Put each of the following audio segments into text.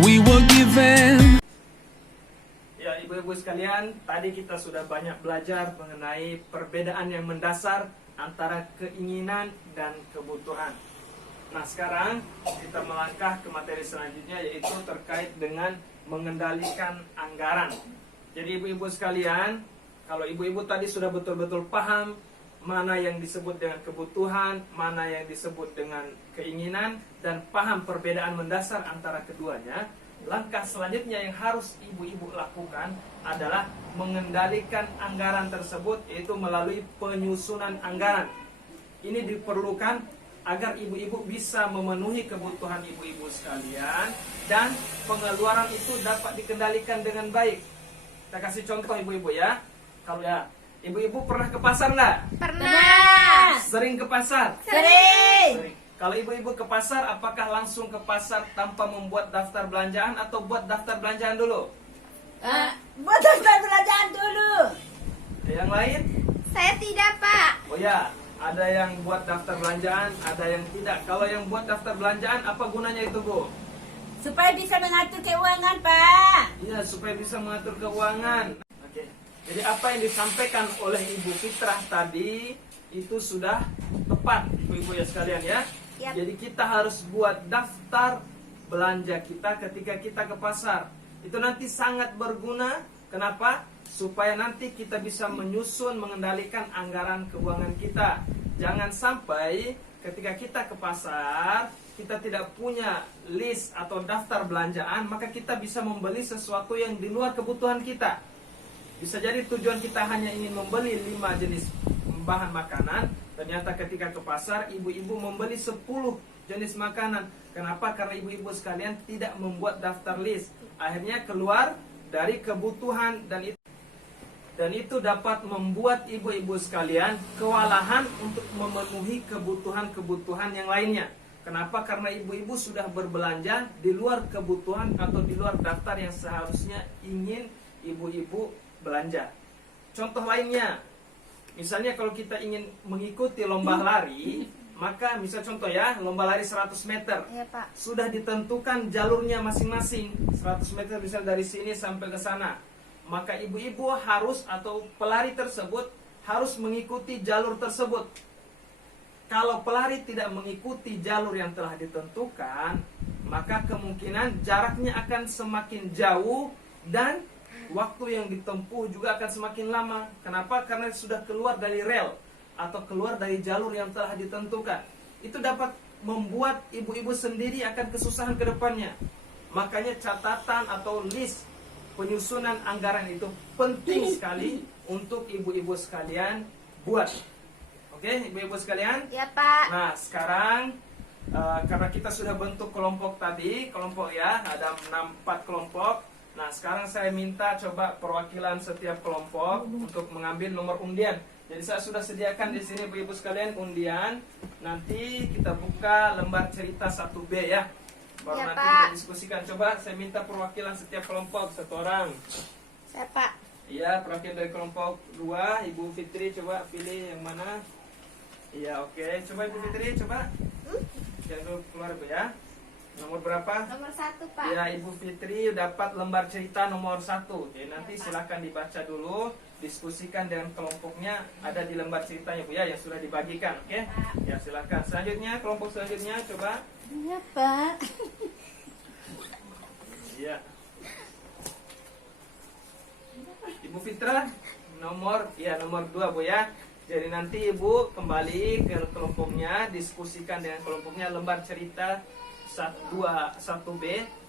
we were given. Ya, ibu-ibu sekalian, tadi kita sudah banyak belajar mengenai perbedaan yang mendasar antara keinginan dan kebutuhan. Nah, sekarang kita melangkah ke materi selanjutnya, yaitu terkait dengan mengendalikan anggaran. Jadi ibu-ibu sekalian, kalau ibu-ibu tadi sudah betul-betul paham mana yang disebut dengan kebutuhan, mana yang disebut dengan keinginan, dan paham perbedaan mendasar antara keduanya, langkah selanjutnya yang harus ibu-ibu lakukan adalah mengendalikan anggaran tersebut, yaitu melalui penyusunan anggaran. Ini diperlukan agar ibu-ibu bisa memenuhi kebutuhan ibu-ibu sekalian dan pengeluaran itu dapat dikendalikan dengan baik. Kita kasih contoh ibu-ibu ya. Kalau ya, ibu-ibu pernah ke pasar nggak? Pernah. Sering ke pasar? Sering. Kalau ibu-ibu ke pasar, apakah langsung ke pasar tanpa membuat daftar belanjaan atau buat daftar belanjaan dulu? Buat daftar belanjaan dulu. Yang lain? Saya tidak, Pak. Oh ya, ada yang buat daftar belanjaan, ada yang tidak. Kalau yang buat daftar belanjaan, apa gunanya itu, Bu? Supaya bisa mengatur keuangan, Pak. Iya, supaya bisa mengatur keuangan. Oke. Jadi apa yang disampaikan oleh Ibu Fitrah tadi itu sudah tepat, ibu-ibu ya sekalian ya. Yap. Jadi kita harus buat daftar belanja kita ketika kita ke pasar. Itu nanti sangat berguna. Kenapa? Supaya nanti kita bisa menyusun, mengendalikan anggaran keuangan kita. Jangan sampai ketika kita ke pasar, kita tidak punya list atau daftar belanjaan, maka kita bisa membeli sesuatu yang di luar kebutuhan kita. Bisa jadi tujuan kita hanya ingin membeli 5 jenis bahan makanan, ternyata ketika ke pasar ibu-ibu membeli 10 jenis makanan. Kenapa? Karena ibu-ibu sekalian tidak membuat daftar list. Akhirnya keluar dari kebutuhan dan itu dapat membuat ibu-ibu sekalian kewalahan untuk memenuhi kebutuhan-kebutuhan yang lainnya. Kenapa? Karena ibu-ibu sudah berbelanja di luar kebutuhan atau di luar daftar yang seharusnya ingin ibu-ibu belanja. Contoh lainnya, misalnya kalau kita ingin mengikuti lomba lari, maka misal contoh ya, lomba lari 100 meter. Iya, Pak. Sudah ditentukan jalurnya masing-masing. 100 meter bisa dari sini sampai ke sana. Maka ibu-ibu harus atau pelari tersebut harus mengikuti jalur tersebut. Kalau pelari tidak mengikuti jalur yang telah ditentukan, maka kemungkinan jaraknya akan semakin jauh dan waktu yang ditempuh juga akan semakin lama. Kenapa? Karena sudah keluar dari rel atau keluar dari jalur yang telah ditentukan. Itu dapat membuat ibu-ibu sendiri akan kesusahan ke depannya. Makanya catatan atau list penyusunan anggaran itu penting sekali untuk ibu-ibu sekalian buat. Oke, ibu-ibu sekalian? Ya, Pak. Nah, sekarang karena kita sudah bentuk kelompok tadi, kelompok ya, ada 4 kelompok. Nah, sekarang saya minta coba perwakilan setiap kelompok untuk mengambil nomor undian. Jadi saya sudah sediakan di sini ibu-ibu sekalian undian. Nanti kita buka lembar cerita 1B ya. Baru Ya, nanti Pak. kita diskusikan. Coba saya minta perwakilan setiap kelompok 1 orang. Saya, Pak. Iya, perwakilan dari kelompok 2, Ibu Fitri coba pilih yang mana. Iya, oke. Coba Ibu Fitri coba. Jangan dulu keluar Bu ya. Nomor berapa? Nomor 1, Pak. Ya, Ibu Fitri dapat lembar cerita nomor 1. Jadi nanti silakan dibaca dulu, diskusikan dengan kelompoknya, ada di lembar ceritanya Bu ya, yang sudah dibagikan, oke? Ya, silakan. Selanjutnya, kelompok selanjutnya coba. Iya, Pak. Iya. Ibu Fitra nomor 2 Bu ya. Jadi nanti Ibu kembali ke kelompoknya, diskusikan dengan kelompoknya lembar cerita 1B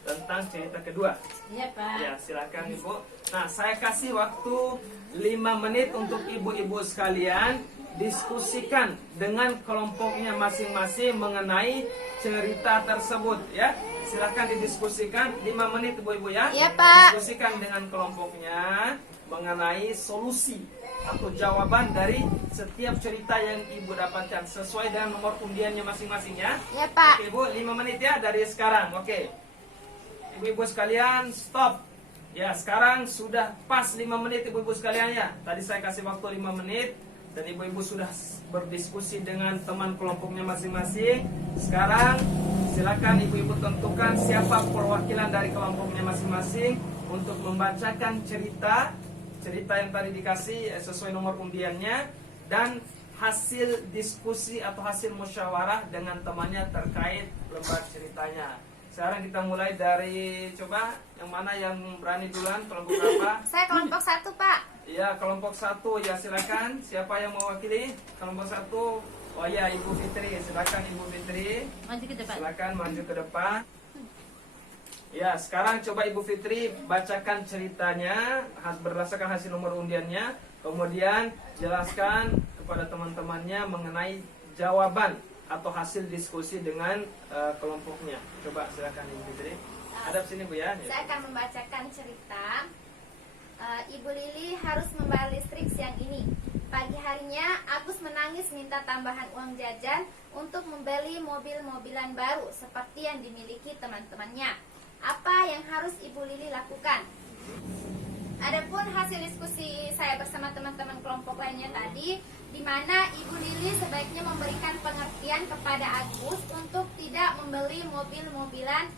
tentang cerita kedua. Iya, Pak. Ya, silakan Ibu. Nah, saya kasih waktu 5 menit untuk ibu-ibu sekalian diskusikan dengan kelompoknya masing-masing mengenai cerita tersebut ya. Silakan didiskusikan 5 menit ibu-ibu ya. Iya, Pak. Diskusikan dengan kelompoknya mengenai solusi atau jawaban dari setiap cerita yang ibu dapatkan sesuai dengan nomor undiannya masing-masing ya. Iya, Pak. Oke, Ibu, 5 menit ya dari sekarang. Oke. Ibu-ibu sekalian, stop. Ya, sekarang sudah pas 5 menit ibu-ibu sekalian ya. Tadi saya kasih waktu 5 menit dan ibu-ibu sudah berdiskusi dengan teman kelompoknya masing-masing. Sekarang silakan ibu-ibu tentukan siapa perwakilan dari kelompoknya masing-masing untuk membacakan cerita yang tadi dikasih sesuai nomor undiannya dan hasil diskusi atau hasil musyawarah dengan temannya terkait lembar ceritanya. Sekarang kita mulai dari, coba yang mana yang berani duluan, kelompok berapa? Saya kelompok 1, Pak. Ya, kelompok 1 ya, silakan. Siapa yang mewakili kelompok 1? Oh ya, Ibu Fitri. Silakan Ibu Fitri. Maju ke depan. Silakan maju ke depan. Ya, sekarang coba Ibu Fitri bacakan ceritanya berdasarkan hasil nomor undiannya. Kemudian jelaskan kepada teman-temannya mengenai jawaban atau hasil diskusi dengan kelompoknya. Coba silakan Ibu Fitri. Hadap sini Bu ya. Saya akan membacakan cerita. Ibu Lili harus membayar listrik siang ini. Pagi harinya, Agus menangis minta tambahan uang jajan untuk membeli mobil-mobilan baru seperti yang dimiliki teman-temannya. Apa yang harus Ibu Lili lakukan? Adapun hasil diskusi saya bersama teman-teman kelompok lainnya tadi, di mana Ibu Lili sebaiknya memberikan pengertian kepada Agus untuk tidak membeli mobil-mobilan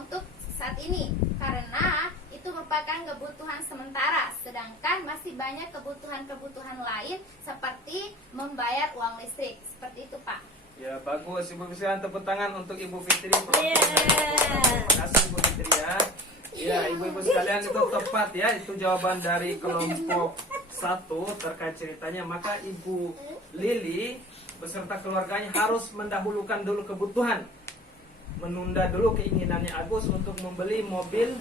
untuk saat ini, karena itu merupakan kebutuhan sementara, sedangkan masih banyak kebutuhan-kebutuhan lain seperti membayar uang listrik. Seperti itu, Pak. Ya, bagus. Ibu bisa tepuk tangan untuk Ibu Fitri. Terima kasih Ibu Fitri ya. Ya, ibu-ibu sekalian, itu tepat ya. Itu jawaban dari kelompok 1 terkait ceritanya. Maka Ibu Lili beserta keluarganya harus mendahulukan dulu kebutuhan, menunda dulu keinginannya Agus untuk membeli mobilan.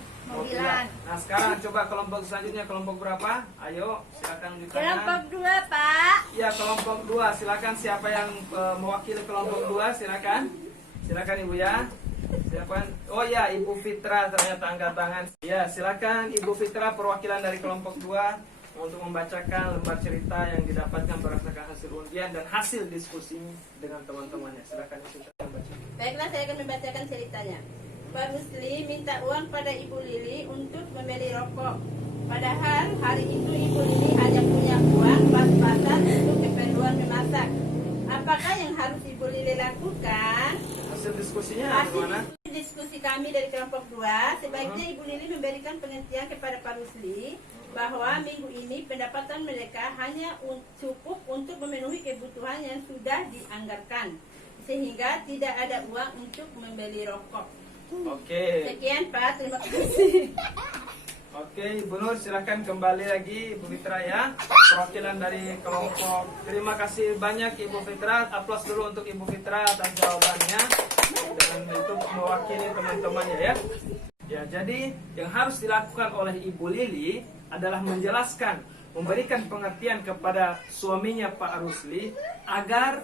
Nah, sekarang coba kelompok selanjutnya, kelompok berapa? Ayo, silakan tunjukkan. Kelompok 2, Pak. Ya, kelompok 2. Silakan siapa yang mewakili kelompok 2? Silakan. Silakan Ibu ya. Siapa? Oh ya, Ibu Fitra ternyata angkat tangan. Ya, silakan Ibu Fitra perwakilan dari kelompok 2 untuk membacakan lembar cerita yang didapatkan berdasarkan hasil undian dan hasil diskusi dengan teman-temannya. Silakan Ibu Fitra membaca. Baiklah, saya akan membacakan ceritanya. Pak Rusli minta uang pada Ibu Lili untuk membeli rokok. Padahal hari itu Ibu Lili hanya punya uang pas-pasan untuk keperluan memasak. Apakah yang harus Ibu Lili lakukan? Hasil diskusinya bagaimana? Hasil diskusi kami dari kelompok 2, sebaiknya Ibu Lili memberikan pengertian kepada Pak Rusli bahwa minggu ini pendapatan mereka hanya cukup untuk memenuhi kebutuhan yang sudah dianggarkan, sehingga tidak ada uang untuk membeli rokok. Oke. Sekian Pak, terima kasih. Oke, Ibu Nur silahkan kembali lagi Ibu Fitra ya, perwakilan dari kelompok. Terima kasih banyak Ibu Fitra. Aplaus dulu untuk Ibu Fitra atas jawabannya dan itu mewakili teman-temannya ya. Ya, jadi yang harus dilakukan oleh Ibu Lili adalah menjelaskan, memberikan pengertian kepada suaminya Pak Rusli agar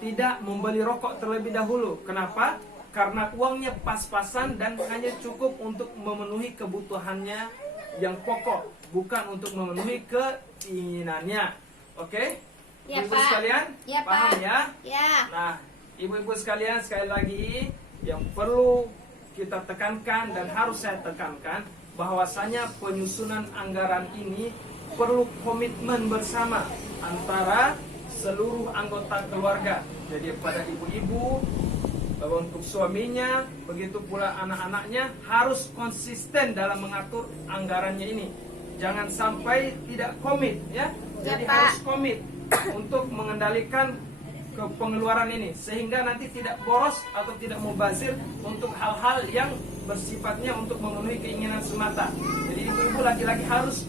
tidak membeli rokok terlebih dahulu. Kenapa? Karena uangnya pas-pasan dan hanya cukup untuk memenuhi kebutuhannya yang pokok, bukan untuk memenuhi keinginannya. Oke? Ya, Ibu Pak. sekalian, Ya, paham Pak. ya? Ya. Nah, ibu-ibu sekalian, sekali lagi yang perlu kita tekankan dan harus saya tekankan bahwasanya penyusunan anggaran ini perlu komitmen bersama antara seluruh anggota keluarga. Jadi pada ibu-ibu, untuk suaminya, begitu pula anak-anaknya harus konsisten dalam mengatur anggarannya ini. Jangan sampai tidak komit ya. Jadi Pak. harus komit untuk mengendalikan ke pengeluaran ini sehingga nanti tidak boros atau tidak mubazir untuk hal-hal yang bersifatnya untuk memenuhi keinginan semata. Jadi ibu-ibu laki-laki harus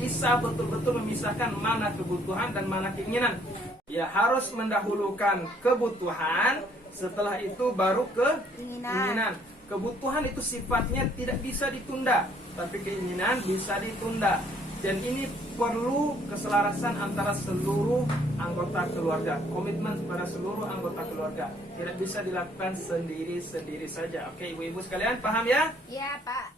bisa betul-betul memisahkan mana kebutuhan dan mana keinginan. Ya, harus mendahulukan kebutuhan, setelah itu baru keinginan. Kebutuhan itu sifatnya tidak bisa ditunda, tapi keinginan bisa ditunda. Dan ini perlu keselarasan antara seluruh anggota keluarga, komitmen pada seluruh anggota keluarga. Tidak bisa dilakukan sendiri-sendiri saja. Oke, ibu-ibu sekalian, paham ya? Ya, Pak.